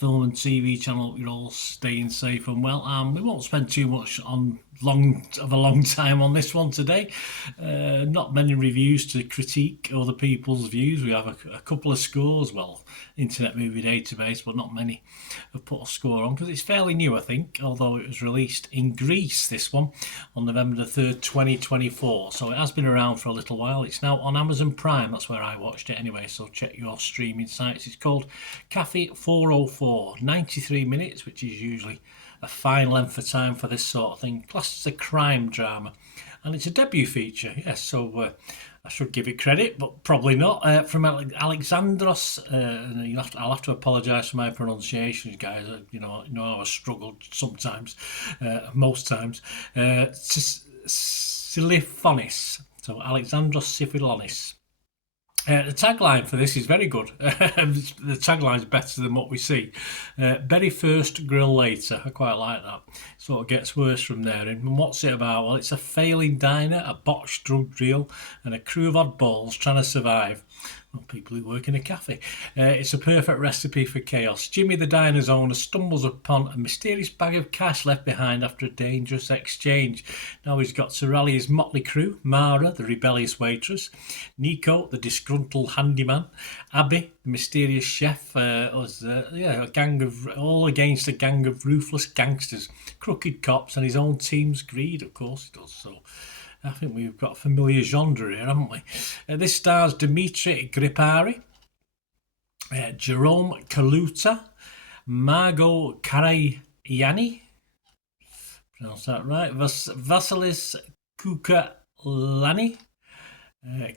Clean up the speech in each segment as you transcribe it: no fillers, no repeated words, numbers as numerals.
film and TV channel. You're all staying safe and well. We won't spend too much on a long time on this one today. Not many reviews to critique other people's views. We have a couple of scores. Well, Internet Movie Database, but not many have put a score on because it's fairly new, I think. Although it was released in Greece, this one on November the 3rd, 2024. So it has been around for a little while. It's now on Amazon Prime. That's where I watched it anyway. So check your streaming sites. It's called Cafe 404, 93 minutes, which is usually a fine length of time for this sort of thing. Plus, it's a crime drama, and it's a debut feature. Yes, so I should give it credit, but probably not. From Alexandros. I'll have to apologise for my pronunciations, guys. You know how I struggled sometimes, most times. Siliphonis. So Alexandros Sifilonis. The tagline for this is very good. The tagline is better than what we see. Berry first, grill later. I quite like that. Sort of gets worse from there. And what's it about? Well, it's a failing diner, a botched drug deal, and a crew of oddballs trying to survive. Well, people who work in a cafe. It's a perfect recipe for chaos. Jimmy, the diner's owner, stumbles upon a mysterious bag of cash left behind after a dangerous exchange. Now he's got to rally his motley crew: Mara, the rebellious waitress; Nico, the disgruntled handyman; Abby, the mysterious chef; a gang of all against a gang of ruthless gangsters, crooked cops, and his own team's greed. Of course, it does. So I think we've got a familiar genre here, haven't we? This stars Dimitri Gripari, Jerome Kaluta, Margot Karayani, pronounce that right, Vasilis Kukalani,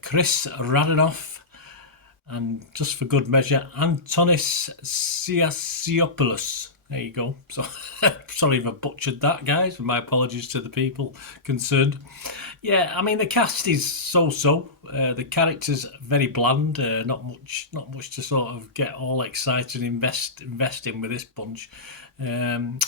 Chris Radanoff, and just for good measure, Antonis Siasiopoulos. There you go. So, sorry if I butchered that, guys. My apologies to the people concerned. Yeah, I mean the cast is so-so. The characters very bland. Not much to sort of get all excited and invest in with this bunch. And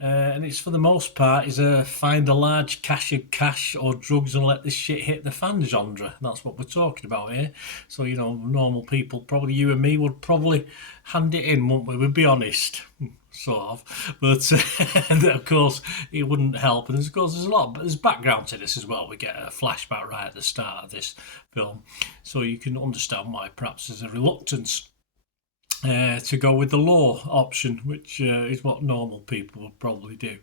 it's for the most part is a find a large cache of cash or drugs and let this shit hit the fan genre. That's what we're talking about here. So, normal people, probably you and me, would probably hand it in, wouldn't we? We'd be honest. Sort of, but of course it wouldn't help. And of course there's background to this as well. We get a flashback right at the start of this film, so you can understand why perhaps there's a reluctance to go with the law option, which is what normal people would probably do.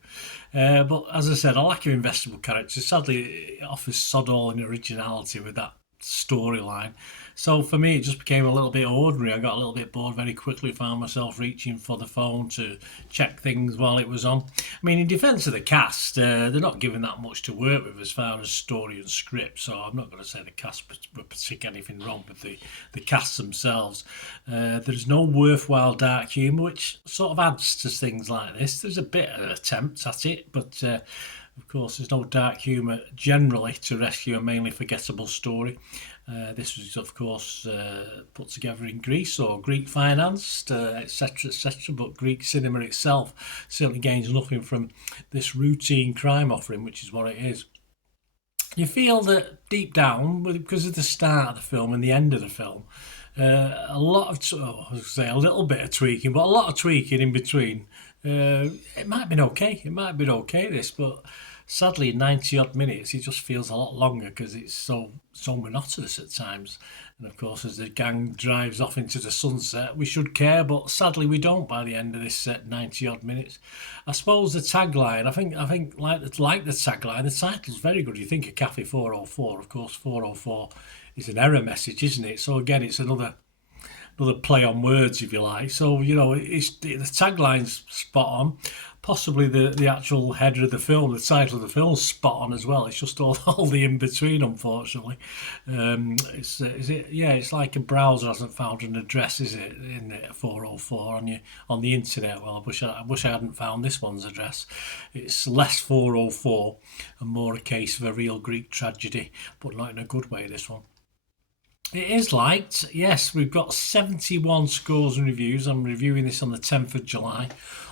But as I said, a lack of investable characters. Sadly, it offers sod all in originality with that storyline. So for me, it just became a little bit ordinary. I got a little bit bored very quickly, found myself reaching for the phone to check things while it was on. I mean, in defence of the cast, they're not given that much to work with as far as story and script, so I'm not going to say the cast were particularly anything wrong with the cast themselves. There's no worthwhile dark humour, which sort of adds to things like this. There's a bit of attempts at it, but of course, there's no dark humour generally to rescue a mainly forgettable story. This was, of course, put together in Greece or Greek financed, etc., but Greek cinema itself certainly gains nothing from this routine crime offering, which is what it is. You feel that deep down, because of the start of the film and the end of the film, a lot of, I was say a little bit of tweaking, but a lot of tweaking in between. It might have been okay, this, but sadly, 90 odd minutes, it just feels a lot longer because it's so monotonous at times. And of course, as the gang drives off into the sunset, we should care, but sadly, we don't by the end of this 90 odd minutes. I suppose the tagline, I think like the tagline, the title's very good. You think of Cafe 404, of course, 404 is an error message, isn't it? So again, it's another play on words, if you like. So, the tagline's spot on. Possibly the actual header of the film, the title of the film's spot on as well. It's just all the in-between, unfortunately. It's like a browser hasn't found an address, is it, in 404 on the internet. Well, I wish I hadn't found this one's address. It's less 404 and more a case of a real Greek tragedy, but not in a good way, this one. It is liked. Yes, we've got 71 scores and reviews. I'm reviewing this on the 10th of July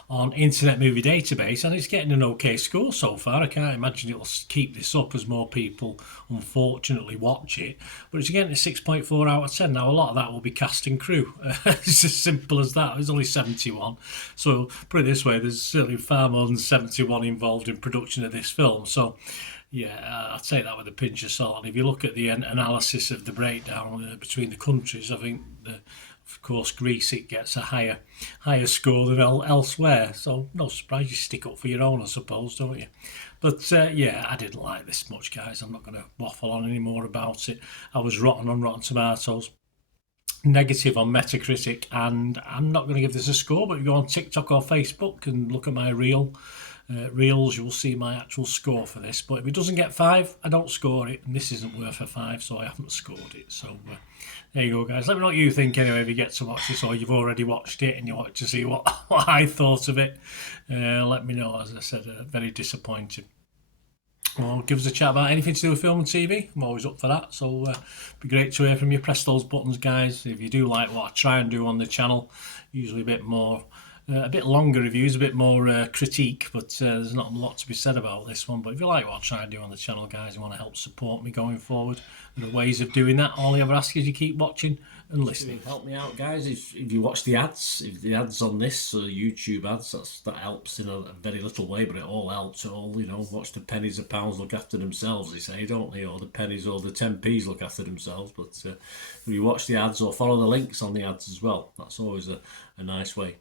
on Internet Movie Database, and it's getting an okay score so far. I can't imagine it'll keep this up as more people unfortunately watch it. But it's getting a 6.4 out of 10. Now, a lot of that will be cast and crew. It's as simple as that. There's only 71. So, put it this way, there's certainly far more than 71 involved in production of this film. So, yeah, I'll take that with a pinch of salt. And if you look at the analysis of the breakdown between the countries, I think, of course, Greece, it gets a higher score than elsewhere. So no surprise you stick up for your own, I suppose, don't you? But yeah, I didn't like this much, guys. I'm not going to waffle on any more about it. I was rotten on Rotten Tomatoes, negative on Metacritic, and I'm not going to give this a score. But if you go on TikTok or Facebook and look at my reels, you'll see my actual score for this. But if it doesn't get 5, I don't score it, and this isn't worth a 5, so I haven't scored it. So there you go, guys. Let me know what you think anyway if you get to watch this, or you've already watched it and you want to see what I thought of it. Let me know. As I said, very disappointing. Well, give us a chat about anything to do with film and TV. I'm always up for that, so it'd be great to hear from you. Press those buttons, guys. If you do like what I try and do on the channel, usually a bit more, a bit longer reviews, a bit more critique, but there's not a lot to be said about this one. But if you like what I try and do on the channel, guys, and want to help support me going forward, there are ways of doing that. All I ever ask is you keep watching and listening. Help me out, guys. If you watch the ads, if the ads on this YouTube ads, that helps in a very little way, but it all helps. It all, watch the pennies and pounds look after themselves, they say, don't they? Or the pennies or the 10p's look after themselves. But if you watch the ads or follow the links on the ads as well, that's always a nice way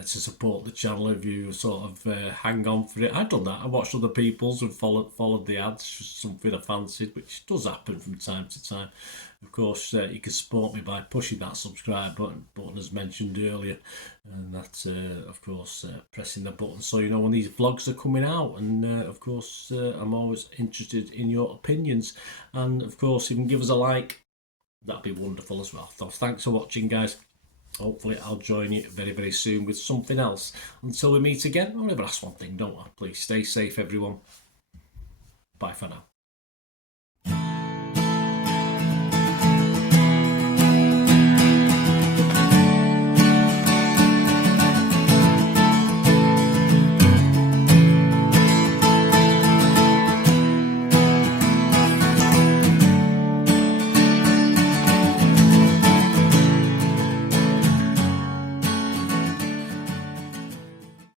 to support the channel. If you sort of hang on for it, I've done that. I watched other people's and followed the ads, just something I fancied, which does happen from time to time. Of course, you can support me by pushing that subscribe button as mentioned earlier, and that's of course pressing the button so you know when these vlogs are coming out. And of course, I'm always interested in your opinions, and of course, if you can give us a like, that'd be wonderful as well. So thanks for watching, guys. Hopefully I'll join you very, very soon with something else. Until we meet again, I'll never ask one thing, don't I? Please stay safe, everyone. Bye for now.